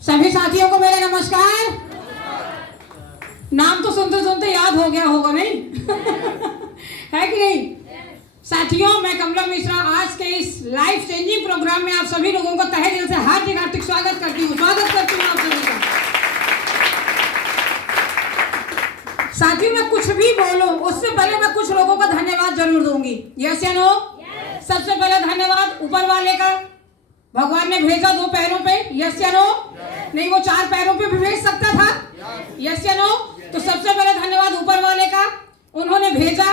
सभी साथियों को मेरा नमस्कार। नाम तो सुनते सुनते याद हो गया होगा नहीं? है कि नहीं? साथियों, मैं कमला मिश्रा आज के इस लाइफ चेंजिंग प्रोग्राम में आप सभी लोगों का तहे दिल से हार्दिक स्वागत करती हूँ आप सभी का। साथियों, मैं कुछ भी बोलूं उससे पहले मैं कुछ लोगों का धन्यवाद जरूर दूंगी। यस या नो? सबसे पहले धन्यवाद ऊपर वाले का। भगवान ने भेजा 2 पैरों पे। यस या नो? नहीं, वो 4 पैरों पे भी भेज सकता था। यस या नो? तो सबसे पहले धन्यवाद ऊपर वाले का, उन्होंने भेजा।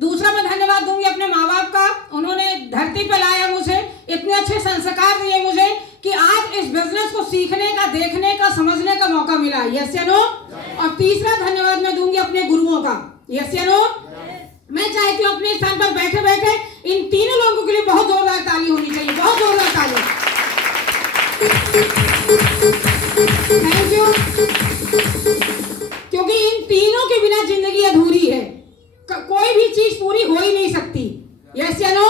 दूसरा मैं धन्यवाद दूंगी अपने माँ बाप का, उन्होंने धरती पे लाया मुझे, इतने अच्छे संस्कार दिए मुझे कि आज इस बिजनेस को सीखने का, देखने का, समझने का मौका मिला। यस या नो? और तीसरा धन्यवाद मैं दूंगी अपने गुरुओं का। यस या नो? मैं चाहती हूँ अपने स्थान पर बैठे बैठे इन तीनों लोगों के लिए बहुत जोरदार ताली होनी चाहिए, बहुत जोरदार ताली। Thank you. क्योंकि इन तीनों के बिना जिंदगी अधूरी है, कोई भी चीज पूरी हो ही नहीं सकती। यस या नो?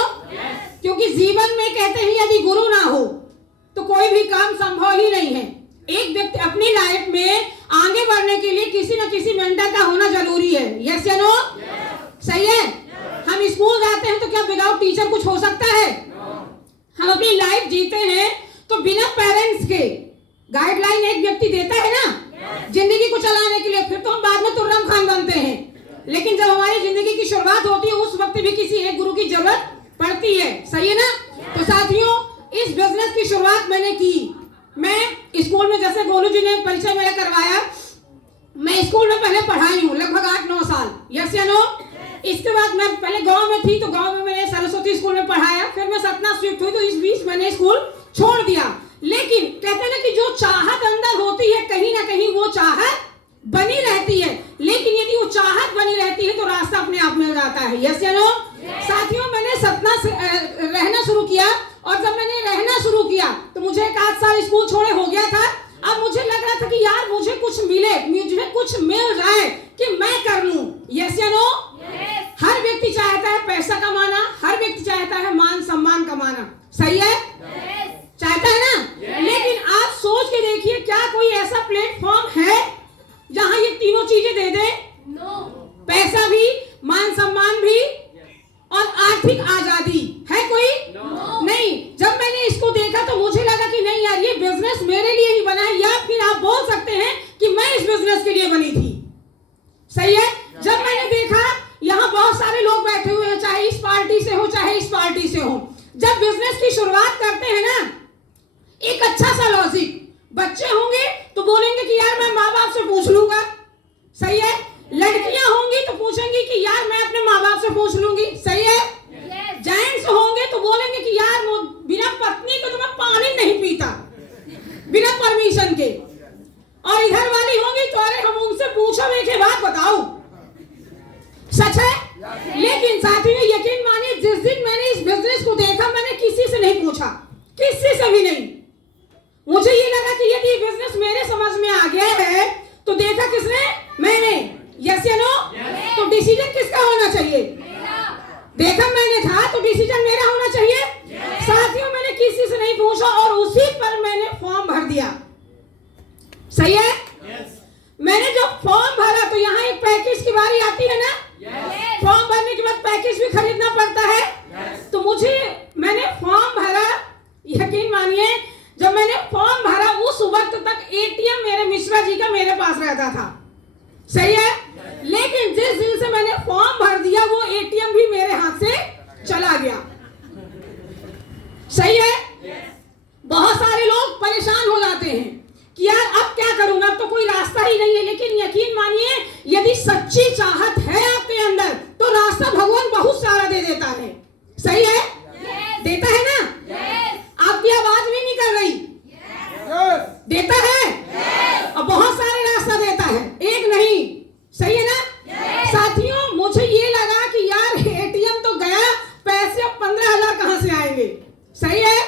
क्योंकि जीवन में कहते हैं यदि गुरु ना हो तो कोई भी काम संभव ही नहीं है। एक व्यक्ति अपनी लाइफ में आगे बढ़ने के लिए किसी न किसी मेंटर का होना जरूरी है। यस या नो? सही है? हम स्कूल जाते हैं तो क्या विदाउट टीचर कुछ हो सकता है? हम अपनी लाइफ जीते हैं तो बिना पेरेंट्स के गाइडलाइन एक व्यक्ति देता है ना जिंदगी को चलाने के लिए, फिर तो हम बाद में तुर्रम खान बनते हैं। लेकिन जब हमारी जिंदगी की शुरुआत होती है उस वक्त भी किसी एक गुरु की जरूरत पड़ती है। सही है ना? तो साथियों, इस बिजनेस की शुरुआत मैंने की। मैं स्कूल में, जैसे गोलू जी ने परिचय मेरा करवाया, मैं स्कूल में पहले पढ़ाई हूँ लगभग 8-9 साल। यस या नो? इसके बाद मैं पहले गांव में थी तो गांव में मैंने सरस्वती स्कूल में पढ़ाया, फिर मैं सतना शिफ्ट हुई तो इस बीच मैंने स्कूल छोड़ दिया। लेकिन कहते हैं ना कि जो चाहत अंदर होती है कहीं ना कहीं वो चाहत बनी रहती है, लेकिन यदि वो चाहत बनी रहती है तो रास्ता अपने आप मिल जाता है। यस या नो? साथियों, मैंने सतना से रहना शुरू किया और जब मैंने रहना शुरू किया तो मुझे 1 साल स्कूल छोड़े हो गया था। अब मुझे लग रहा था कि यार मुझे कुछ मिले, मुझे कुछ मिल जाए कि मैं कर लूं। यस या नो? हर व्यक्ति चाहता है पैसा कमाना, हर व्यक्ति चाहता है मान सम्मान कमाना। सही है? चाहता है ना? लेकिन आप सोच के देखिए, क्या कोई ऐसा प्लेटफॉर्म है जहां ये तीनों चीजें दे दे? पैसा भी, मान सम्मान भी और आर्थिक आजादी है कोई? नहीं। जब मैंने इसको देखा तो मुझे लगा कि नहीं यार, ये बिजनेस मेरे लिए ही बना है, या फिर आप बोल सकते हैं कि मैं इस बिजनेस के लिए बनी थी। सही है? जब मैंने देखा यहाँ बहुत सारे लोग बैठे हुए हैं, चाहे इस पार्टी से हो चाहे इस पार्टी से हो, जब बिजनेस की शुरुआत करते हैं ना, एक अच्छा सा लॉजिक, बच्चे होंगे तो बोलेंगे कि यार मैं माँ बाप से पूछ लूंगा। सही है? लड़कियां होंगी तो पूछेंगी कि यार मैं अपने माँ बाप से पूछ लूंगी। सही है? जेंट्स होंगे तो बोलेंगे कि यार बिना पत्नी के तो मैं पानी नहीं पीता, बिना परमिशन के। और इधर वाली होंगी तो अरे हम उनसे पूछो एक बात बताओ। सच है? लेकिन साथियों, यकीन मानिए, जिस दिन मैंने इस बिजनेस को देखा मैंने किसी से नहीं पूछा, किसी से भी नहीं। मुझे ये लगा कि यदि बिजनेस मेरे समझ में आ गया है तो देखा किसने? मैंने। यस या नो? तो डिसीजन किसका होना चाहिए? देखा मैंने था तो डिसीजन मेरा होना चाहिए। साथियों, मैंने किसी से नहीं पूछा और उसी पर मैंने फॉर्म भर दिया। सही है? मैंने जब फॉर्म भरा तो यहाँ एक पैकेज की बारी आती है ना? फॉर्म भरने के बाद पैकेज भी खरीदना पड़ता है। तो मैंने फॉर्म भरा, यकीन मानिए जब मैंने फॉर्म भरा उस वक्त तक एटीएम मेरे मिश्रा जी का मेरे पास रहता था। सही है? लेकिन जिस दिन से मैंने फॉर्म भर दिया वो एटीएम भी मेरे हाथ से चला गया। सही है? बहुत सारे लोग परेशान हो जाते हैं कि यार अब क्या करूंगा, अब तो कोई रास्ता ही नहीं है। लेकिन यकीन मानिए, यदि सच्ची चाहत है आपके अंदर तो रास्ता भगवान बहुत सारा दे देता है। सही है? देता है ना? आपकी आवाज भी नहीं कर रही। देता है और बहुत सारे रास्ता देता है, एक नहीं। सही है ना? साथियों, मुझे ये लगा कि यार एटीएम तो गया, पैसे अब 15,000 कहां से आएंगे? सही है?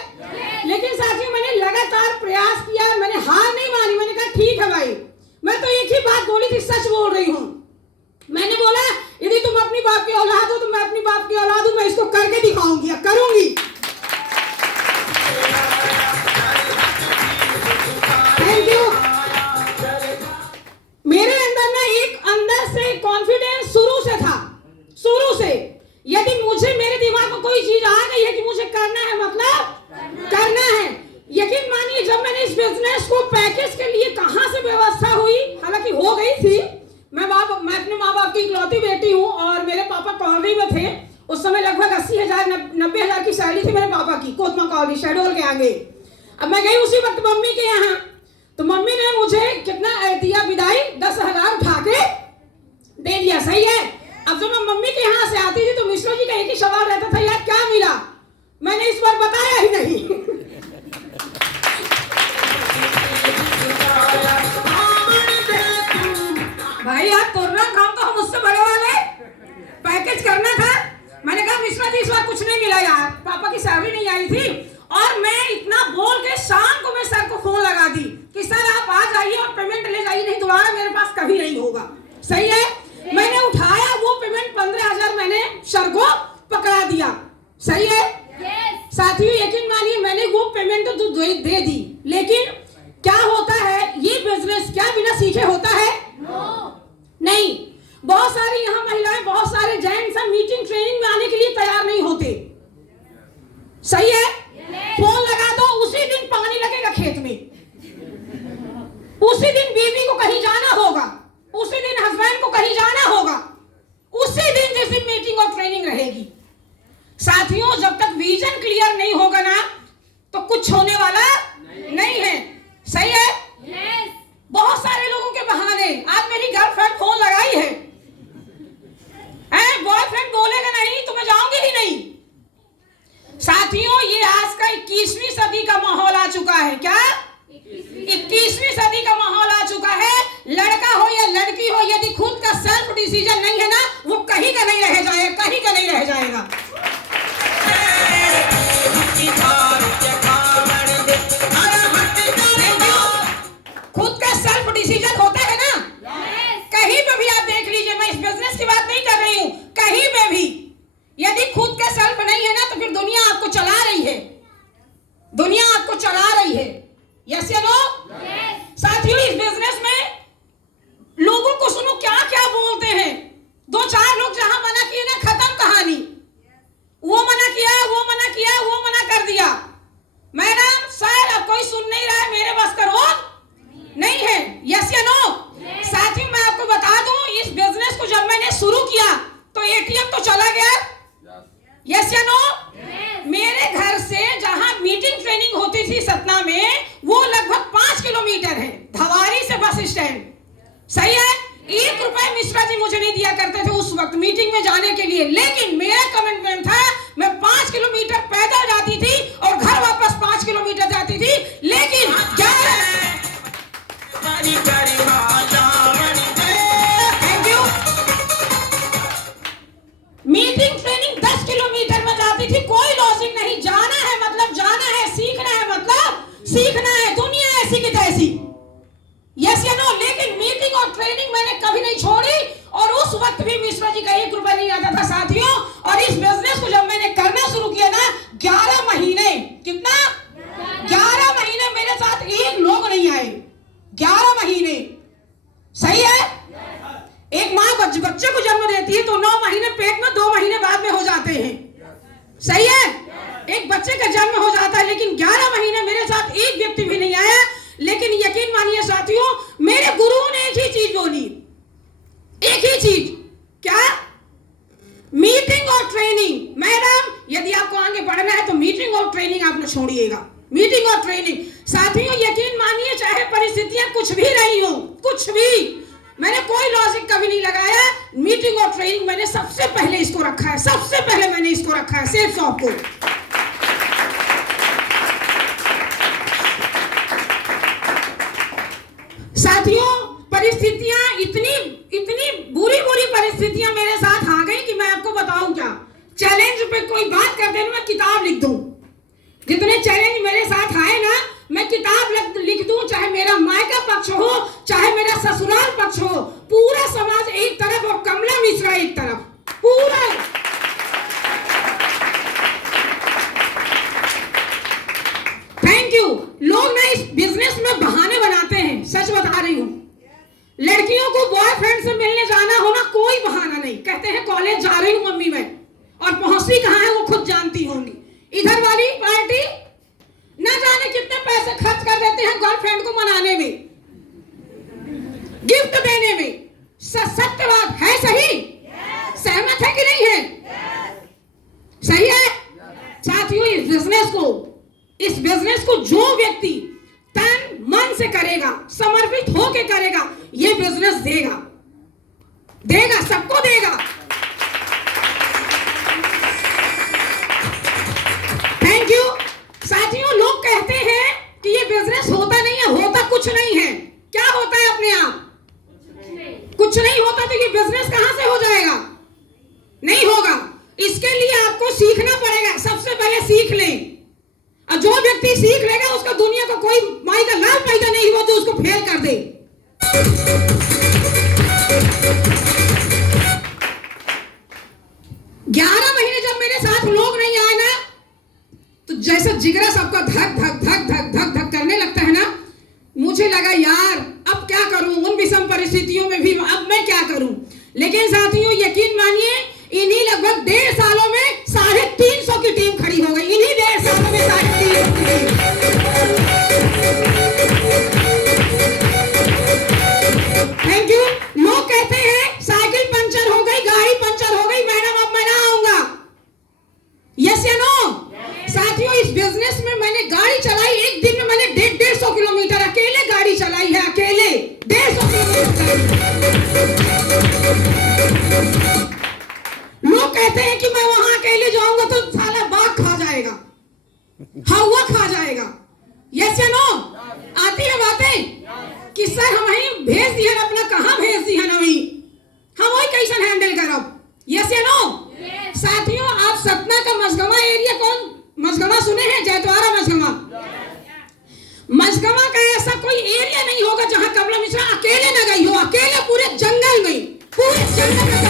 लेकिन साथियों, मैंने लगातार प्रयास किया, मैंने हार नहीं मानी। मैंने कहा ठीक है भाई, मैं तो एक ही बात बोली थी, सच बोल रही हूँ। मैंने बोला यदि तुम अपनी बाप की औलाद हो तो मैं अपनी बाप की औलाद हूं, मैं इसको करके दिखाऊंगी, करूंगी। Thank you. इस बिजनेस को पैकेज के लिए कहां से व्यवस्था हुई, हालांकि हो गई थी। मैं अपने माँ बाप की इकलौती बेटी हूँ और मेरे पापा कॉलोनी में थे। उस समय लगभग 80,000 90,000 की सैलरी थी मेरे पापा की, कोतमा कॉलोनी शेडोल के आगे। अब मैं गई उसी वक्त मम्मी के यहाँ, तो मम्मी ने मुझे कितना दिया विदाई, 10,000 उठा के दे दिया। सही है। अब जब मैं मम्मी के यहाँ से आती थी तो मिश्रा जी का एक ही सवाल रहता था, यार क्या मिला? मैंने इस बार बताया ही नहीं। भाई आप तोड़ना काम तो हम उससे बड़े वाले, पैकेज करना था। मैंने कहा मिश्रा जी इस बार कुछ नहीं मिला यार, पापा की सैलरी नहीं आई थी। और मैं इतना बोल के शाम को मैं सर को फोन लगा दी कि सर आप आ जाइए और पेमेंट ले जाइए, नहीं दोबारा मेरे पास कभी नहीं होगा। सही है। मैंने उठाया वो पेमेंट 15,000 मैंने सर को पकड़ा दिया। सही है। साथियों यकीन मानिए मैंने वो पेमेंट तो दे दी, लेकिन क्या होता है ये बिजनेस क्या बिना सीखे होता है? नहीं। बहुत सारी यहाँ महिलाएं, बहुत सारे जेंट्स मीटिंग ट्रेनिंग में आने के लिए तैयार नहीं होते। सही है। फोन लगा दो, उसी दिन पानी लगेगा खेत में, उसी दिन बीवी को कहीं जाना होगा, उसी दिन हस्बैंड को कहीं जाना होगा, उसी दिन जिस दिन मीटिंग और ट्रेनिंग रहेगी। साथियों जब तक विजन क्लियर नहीं होगा ना तो कुछ होने वाला नहीं है। सही है। बहुत सारे लोगों के बहाने, आज मेरी गर्लफ्रेंड फोन लगाई है, बॉयफ्रेंड बोलेगा नहीं तो मैं जाऊंगी ही नहीं। साथियों ये आज का 21वीं सदी का माहौल आ चुका है। क्या 21वीं सदी का माहौल आ चुका है। लड़का हो या लड़की हो, यदि खुद का सेल्फ डिसीजन नहीं है ना, वो कहीं का नहीं रह जाएगा, कहीं का नहीं रह जाएगा। खुद का सेल्फ डिसीजन होता है ना, कहीं पे भी आप देख लीजिए, मैं इस बिजनेस की बात नहीं कर रही हूं, कहीं पे भी यदि खुद का सेल्फ नहीं है ना तो फिर दुनिया आपको चला रही है, दुनिया आपको चला रही है। यस या नो? साथियों इस बिजनेस में लोगों को सुनो क्या क्या बोलते हैं। 2-4 लोग जहां मना किए ना, खत्म कहानी। वो मना किया, वो मना किया, वो मना कर दिया। मैडम सर अब कोई सुन नहीं रहा है, मेरे बस का रोग नहीं है। यस या नो? साथियों मैं आपको बता दूं, इस बिजनेस को जब मैंने शुरू किया तो एटीएम तो चला गया। यस या नो? मेरे घर से जहां मीटिंग ट्रेनिंग होती थी सतना में, वो लगभग 5 किलोमीटर है, धवारी से बस स्टैंड। सही है। 1 रुपए मिश्रा जी मुझे नहीं दिया करते थे उस वक्त मीटिंग में जाने के लिए, लेकिन मेरा कमिटमेंट था मैं 5 किलोमीटर पैदल जाती थी और घर वापस 5 किलोमीटर जाती थी। लेकिन thank you. Meeting training 10 kilometre में जाती थी, कोई लॉजिक नहीं। जाना है मतलब जाना है, सीखना है मतलब सीखना है, दुनिया ऐसी की तैसी। यस या नो? लेकिन मीटिंग और ट्रेनिंग मैंने कभी नहीं छोड़ी और उस वक्त भी मिश्रा जी का 1 रुपया नहीं आता था साथियों। और इस बिजनेस को जब मैंने करना शुरू किया ना, 11 महीने, कितना? 11 महीने मेरे साथ एक लोग नहीं आए, 11 महीने। सही है। एक माँ बच्चे को जन्म देती है तो 9 महीने पेट में, 2 महीने बाद में हो जाते हैं। सही है। एक बच्चे का जन्म हो जाता है, लेकिन 11 महीने मेरे साथ एक व्यक्ति भी नहीं आया। लेकिन यकीन मानिए साथियों, मेरे गुरुओं ने एक ही चीज बोली, एक ही चीज। क्या? मीटिंग और ट्रेनिंग। मैडम यदि आपको आगे बढ़ना है तो मीटिंग और ट्रेनिंग आप न छोड़िएगा, मीटिंग और ट्रेनिंग। साथियों यकीन मानिए चाहे परिस्थितियां कुछ भी रही हो, कुछ भी, मैंने कोई लॉजिक कभी नहीं लगाया। मीटिंग और ट्रेनिंग मैंने सबसे पहले इसको रखा है, सबसे पहले मैंने इसको रखा है, सेल्फ शॉप को। साथियों परिस्थितियां इतनी बुरी परिस्थितियां मेरे साथ आ गई कि मैं आपको बताऊं क्या। चैलेंज पे कोई बात कर दे, मैं किताब लिख दूं। जितने चैलेंज मेरे साथ आए ना, मैं किताब लिख दूं, चाहे मेरा मायका पक्ष हो, चाहे मेरा ससुराल पक्ष हो। पूरा समाज एक तरफ और कमला मिश्रा एक तरफ, पूरा। Thank you. लोग ना इस बिजनेस में बहाने बनाते हैं, सच बता रही हूं। लड़कियों को बॉयफ्रेंड से मिलने जाना हो ना, कोई बहाना नहीं, कहते हैं कॉलेज जा रही हूं मम्मी मैं, और पहुंचती कहां है वो खुद जानती होंगी। इधर वाली पार्टी न जाने कितने पैसे खर्च कर देते हैं गर्लफ्रेंड को मनाने में, गिफ्ट देने में। सत्य बात है, सही? सहमत है कि नहीं है? सही है। साथियों, इस बिजनेस को जो व्यक्ति तन मन से करेगा, समर्पित होके करेगा, ये बिजनेस देगा, सबको देगा। Thank you. साथियों, लोग कहते हैं कि ये बिजनेस होता नहीं है, होता कुछ नहीं है। क्या होता है अपने आप? कुछ नहीं होता। तो ये बिजनेस कहां से हो जाएगा? नहीं होगा। इसके लिए आपको सीखना पड़ेगा। सबसे पहले सीख लें, और जो व्यक्ति सीख लेगा उसका दुनिया का कोई माई का लाल पैदा नहीं हुआ जो उसको फेल कर दे। 11 महीने जब मेरे साथ लोग नहीं आए ना, तो जैसा जिगरा सबका धक धक धक धक धक धक करने लगता है ना, मुझे लगा यार अब क्या करूं, उन विषम परिस्थितियों में भी अब मैं क्या करूं। लेकिन साथियों, यकीन मानिए, इन्हीं लगभग 1.5 सालों में 350 की टीम खड़ी हो गई। इन्हीं 1.5 सालों में 350 की टीम। Thank you. लोग कहते हैं साइकिल पंचर हो गई, गाड़ी पंचर हो गई, मैडम अब मैं ना आऊंगा। यस या नो? साथियों, इस बिजनेस में मैंने गाड़ी चलाई, एक दिन में मैंने 150 किलोमीटर अकेले गाड़ी चलाई है, अकेले 150 किलोमीटर। लोग कहते हैं कि मैं वहां अकेले जाऊंगा तो साला बाघ खा जाएगा, हवा खा जाएगा। यस या नो? आती है बातें कि सर हम ही भेज दिया, अपना कहां भेज दिया नवी, हम वही कैसे हैंडल करब। यस या नो? साथियों, आप सतना का मझगमा एरिया, कौन मझगमा सुने हैं? जयद्वारा मझगमा का ऐसा कोई एरिया नहीं होगा जहां कमला मिश्रा अकेले न गई हो। अकेले पूरे जंगल में, पूरे जंगल में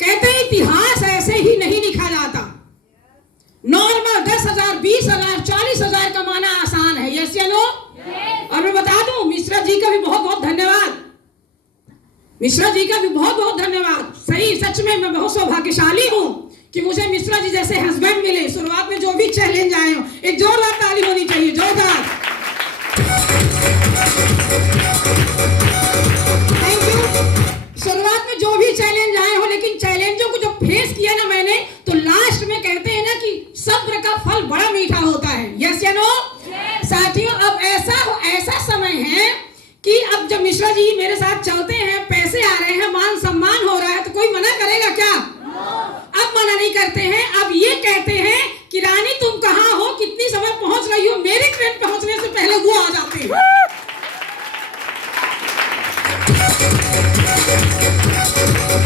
कहते हैं इतिहास ऐसे ही नहीं लिखा जाता। नॉर्मल 10,000, 20,000, 40,000 कमाना आसान है। यस या नो? और मैं बता दूं, मिश्रा जी का भी बहुत बहुत धन्यवाद। मिश्रा जी का भी बहुत बहुत धन्यवाद। सही, सच में मैं बहुत सौभाग्यशाली हूं कि मुझे मिश्रा जी जैसे हस्बैंड मिले। शुरुआत में जो भी चैलेंज आए हो, एक जोरदार ताली होनी चाहिए, जोरदार। Thank you. शुरुआत में जो भी चैलेंज आए हो, लेकिन चैलेंजों को जब फेस किया ना मैंने, तो लास्ट में कहते हैं ना कि सब्र का फल बड़ा मीठा होता है। यस या नो? साथियों, अब ऐसा समय है कि अब जब मिश्रा जी मेरे साथ चलते हैं, पैसे आ रहे हैं, मान सम्मान हो रहा है, तो कोई मना करेगा क्या? अब मना नहीं करते हैं। अब ये कहते हैं कि रानी तुम कहां हो, कितनी समय पहुंच रही हो, मेरी ट्रेन पहुंचने से पहले वो आ जाते हैं।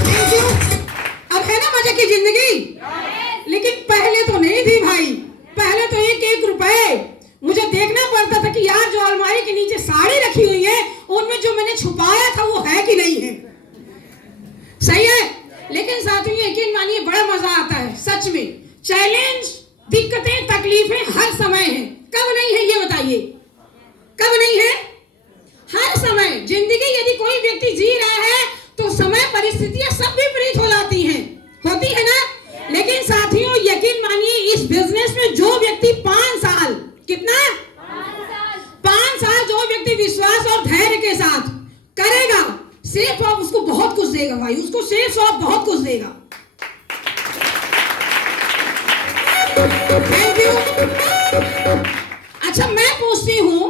Thank you. अब है ना मजे की जिंदगी? लेकिन पहले तो नहीं थी भाई। पहले तो 1-1 रुपए मुझे देखना पड़ता था कि यार जो अलमारी के नीचे साड़ी रखी हुई है, उनमें जो मैंने छुपाया था वो है कि नहीं है। सही है। लेकिन साथियों, यकीन मानिए, बड़ा मजा आता है सच में। चैलेंज, दिक्कतें, तकलीफें हर समय है। कब नहीं है ये बताइए? कब नहीं है? हर समय। जिंदगी यदि कोई व्यक्ति जी रहा है तो समय, परिस्थितियां सब विपरीत हो जाती हैं, होती है ना। लेकिन साथियों, यकीन मानिए, इस बिजनेस में जो व्यक्ति 5 साल, कितना? 5 साल जो व्यक्ति विश्वास और धैर्य के साथ करेगा, सेफ ऑफ उसको बहुत कुछ देगा भाई, उसको सेफ ऑफ बहुत कुछ देगा। Thank you. अच्छा, मैं पूछती हूं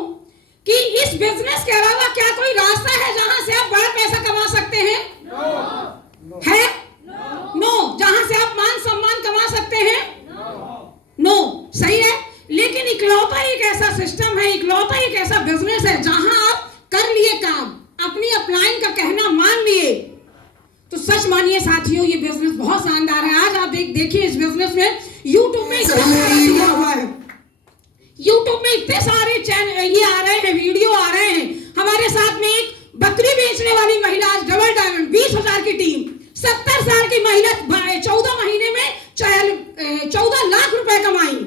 कि इस बिजनेस के अलावा क्या कोई रास्ता है जहां से आप बड़ा पैसा कमा सकते हैं? है? नो। जहां से आप मान सम्मान कमा सकते हैं? नो। सही है। लेकिन इकलौता एक ऐसा सिस्टम है, इकलौता एक ऐसा बिजनेस है जहां आप कर लिए काम, अपनी अपलाइन का कहना मान लिए, तो सच मानिए साथियों, ये बिजनेस बहुत शानदार है। आज आप देखिए इस बिजनेस में यूट्यूब में इतना सारा दिया हुआ है। यूट्यूब में इतने सारे चैनल ये आ रहे हैं, वीडियो आ रहे हैं। हमारे साथ में एक बकरी बेचने वाली महिला, डबल डायमंड, 20,000 की टीम, 70 साल की महिला, 14 महीने में 14 लाख रुपए कमाई,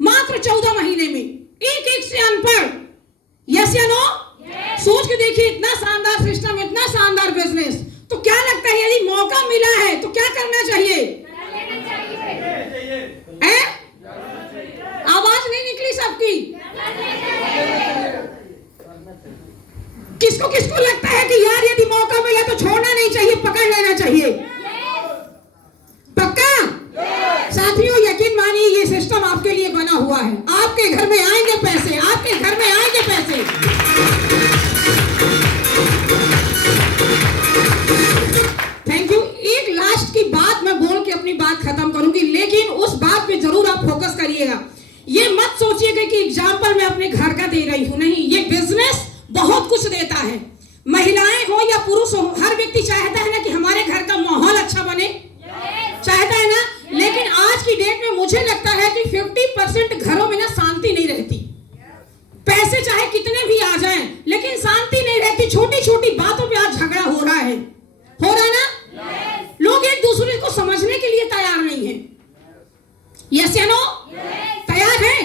मात्र 14 महीने में, एक से अनपढ़। यस या नो? सोच के देखिए, इतना शानदार सिस्टम, इतना शानदार बिजनेस। तो क्या लगता है, यदि मौका मिला है तो क्या करना चाहिए? आपके लिए बना हुआ है। आपके घर में आएंगे पैसे, आपके घर में आएंगे पैसे। Thank you. एक लास्ट की बात मैं बोल के अपनी बात खत्म करूंगी, लेकिन उस बात पे जरूर आप फोकस करिएगा। ये मत सोचिएगा कि एग्जाम्पल मैं अपने घर का दे रही हूं, नहीं। ये बिजनेस बहुत कुछ देता है। महिलाएं हो या पुरुष हो, हर व्यक्ति चाहता है ना कि हमारे घर का माहौल अच्छा बने, चाहता है ना। लेकिन आज की डेट में मुझे लगता है कि 50% घरों में ना शांति नहीं रहती। पैसे चाहे कितने भी आ जाएं, लेकिन शांति नहीं रहती। छोटी छोटी बातों पे आज झगड़ा हो रहा है, हो रहा है ना। लोग एक दूसरे को समझने के लिए तैयार नहीं है। यस या नो? तैयार है?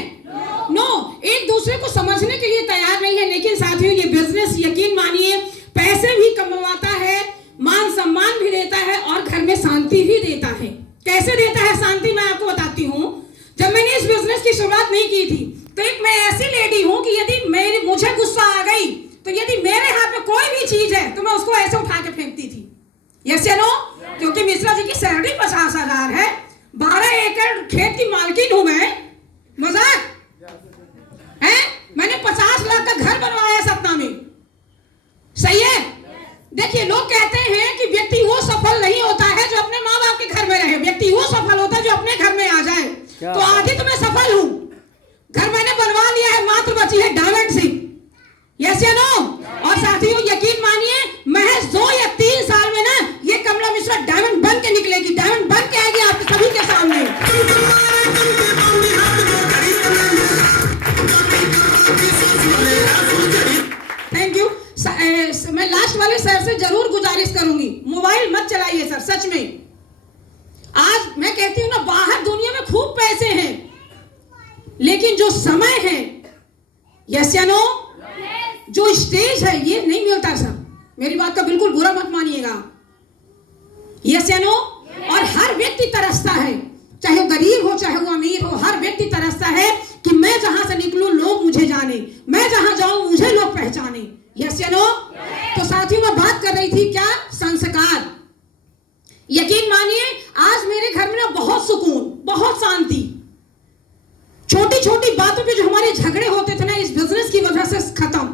नो। एक दूसरे को समझने के लिए तैयार नहीं है। लेकिन साथियों, ये बिजनेस यकीन मानिए पैसे भी कमाता है, मान सम्मान भी देता है और घर में शांति भी देता है। कैसे देता है शांति, मैं आपको बताती हूँ। जब मैंने इस बिजनेस की शुरुआत नहीं की थी, तो एक मैं ऐसी लेडी हूँ कि यदि मुझे गुस्सा आ गई, तो यदि मेरे हाथ में कोई भी चीज है तो मैं उसको ऐसे उठा के फेंकती थी। यस या नो? क्योंकि मिश्रा जी की सैलरी 50,000 है, 12 एकड़ खेत की मालकिन हूं मैं। मजाक है? मैंने 50 लाख का घर बनवाया सपना में। सही है? देखिए, लोग कहते हैं कि व्यक्ति वो सफल नहीं होता है जो अपने माँ बाप के घर में रहे, व्यक्ति वो सफल होता है जो अपने घर में आ जाए। तो आधी तो मैं सफल हूँ, घर मैंने बनवा लिया है, मात्र बची है डायमंड सिंह। यस या नो? और साथियों, यकीन मानिए महज 2 या 3 साल में ना ये कमला मिश्रा डायमंड बन के निकलेगी, डायमंड बन के आएगी आप सभी के सामने। Thank you. मैं लास्ट वाले सर से जरूर गुजारिश करूंगी, मोबाइल मत चलाइए सर। सच में आज मैं कहती हूँ ना, बाहर दुनिया में खूब पैसे हैं, लेकिन जो समय है, यस या नो, जो स्टेज है, ये नहीं मिलता सर। मेरी बात का बिल्कुल बुरा मत मानिएगा। यस या नो? और हर व्यक्ति तरसता है, चाहे वो गरीब हो चाहे वो अमीर हो, हर व्यक्ति तरसता है कि मैं जहां से निकलूं लोग मुझे जाने, मैं जहां जाऊं मुझे लोग पहचाने। यस या नो? तो साथियों, मैं बात कर रही थी क्या, संस्कार। यकीन मानिए आज मेरे घर में ना बहुत सुकून, बहुत शांति। छोटी छोटी बातों पे जो हमारे झगड़े होते थे ना, इस बिजनेस की वजह से खत्म।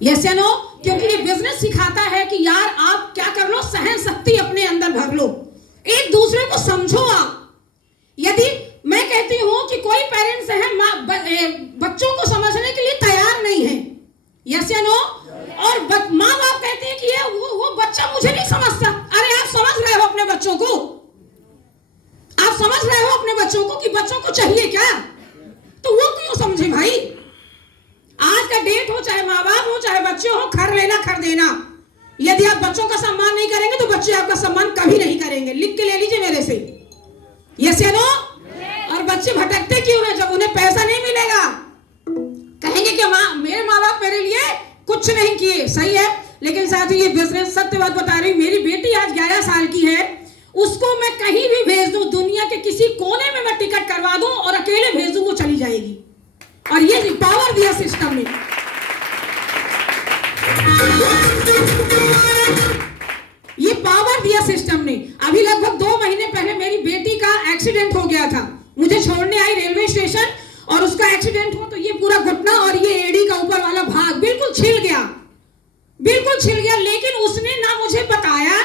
यस या नो? क्योंकि ये बिजनेस सिखाता है कि यार आप क्या कर लो, सहन शक्ति अपने अंदर भर लो, एक दूसरे को समझो आप। यदि मैं कहती हूं कि कोई पेरेंट्स है बच्चों को समझने के लिए तैयार नहीं है, यस या नो, और माँ बाप कहते हैं कि ये वो बच्चा मुझे नहीं समझता। अरे आप समझ रहे हो अपने बच्चों को? आप समझ रहे हो अपने बच्चों को कि बच्चों को चाहिए क्या? तो वो क्यों समझे भाई? आज का डेट हो, चाहे माँ बाप हो चाहे बच्चे हो, खर लेना खर देना। यदि आप बच्चों का सम्मान नहीं करेंगे तो बच्चे आपका सम्मान कभी नहीं करेंगे। लिख के ले लीजिए मेरे से। यस या नो? और बच्चे भटकते क्यों हैं? जब उन्हें पैसा नहीं मिलेगा कहेंगे कि मेरे माँ बाप मेरे लिए कुछ नहीं किए। सही है, लेकिन साथियों ये बिजनेस, सत्य बात बता रही हूँ, मेरी बेटी आज 11 साल की है, उसको मैं कहीं भी भेज दूं, दुनिया के किसी कोने में मैं टिकट करवा दूं और अकेले भेज दूं, वो चली जाएगी। और ये पावर दिया सिस्टम ने। ये पावर दिया सिस्टम ने। अभी लगभग 2 महीने पहले मेरी बेटी का एक्सीडेंट हो गया था, मुझे छोड़ने आई रेलवे स्टेशन, और उसका एक्सीडेंट हो तो ये पूरा घुटना और ये एड़ी का ऊपर वाला भाग बिल्कुल छिल गया, बिल्कुल छिल गया। लेकिन उसने ना मुझे बताया,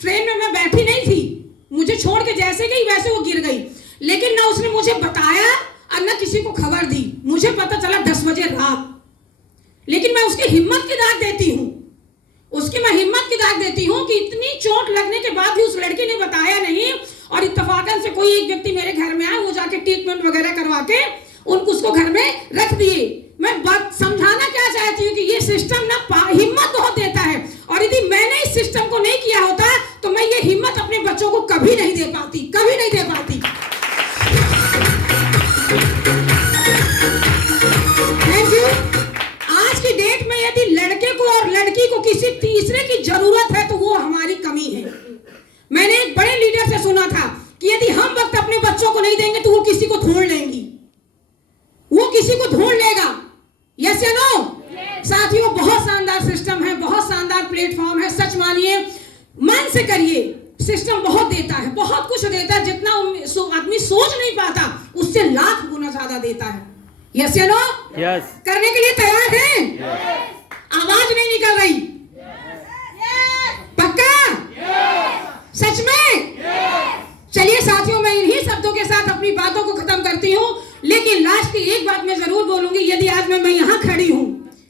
ट्रेन में मैं बैठी नहीं थी, मुझे छोड़ के जैसे गई वैसे वो गिर गई, लेकिन ना उसने मुझे बताया और ना किसी को खबर दी। मुझे पता चला 10 बजे रात। लेकिन मैं उसकी हिम्मत की दाद देती हूँ, उसकी मैं हिम्मत की दाद देती हूँ कि इतनी चोट लगने के बाद भी उस लड़की ने बताया नहीं, और इत्तेफाकन से कोई एक व्यक्ति मेरे घर में आया, वो जाके ट्रीटमेंट वगैरह करवा के उसको घर में रख दिए। मैं बात समझाना क्या चाहती हूँ कि ये सिस्टम ना हिम्मत बहुत देता है, और यदि मैंने इस सिस्टम को नहीं किया होता तो मैं ये हिम्मत अपने बच्चों को कभी नहीं दे पाती, कभी नहीं दे पाती। Thank you. आज की डेट में यदि लड़के को और लड़की को किसी तीसरे की जरूरत है तो वो हमारी कमी है। मैंने एक बड़े लीडर से सुना था कि यदि हम वक्त अपने बच्चों को नहीं देंगे तो वो किसी को ढूंढ लेंगी, वो किसी को ढूंढ लेगा। यस या नो? साथियों बहुत शानदार सिस्टम है, बहुत शानदार प्लेटफॉर्म है। सच मानिए, मन से करिए, सिस्टम बहुत देता है, बहुत कुछ देता है, जितना आदमी सोच नहीं पाता उस उससे लाख गुना ज्यादा देता है। यस या नो? यस। करने के लिए तैयार हैं? आवाज नहीं निकल रही। पक्का? सच में? चलिए साथियों, मैं इन्हीं शब्दों के साथ अपनी बातों को खत्म करती हूँ, लेकिन लास्ट की एक बात मैं जरूर बोलूंगी। यदि आज मैं यहाँ खड़ी हूँ,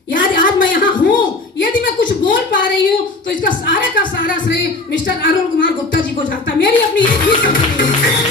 यदि आज मैं यहाँ हूँ, यदि मैं कुछ बोल पा रही हूँ, तो इसका सारा का सारा श्रेय मिस्टर अरुण कुमार गुप्ता जी को जाता। मेरी अपनी एक भी शब्द नहीं है।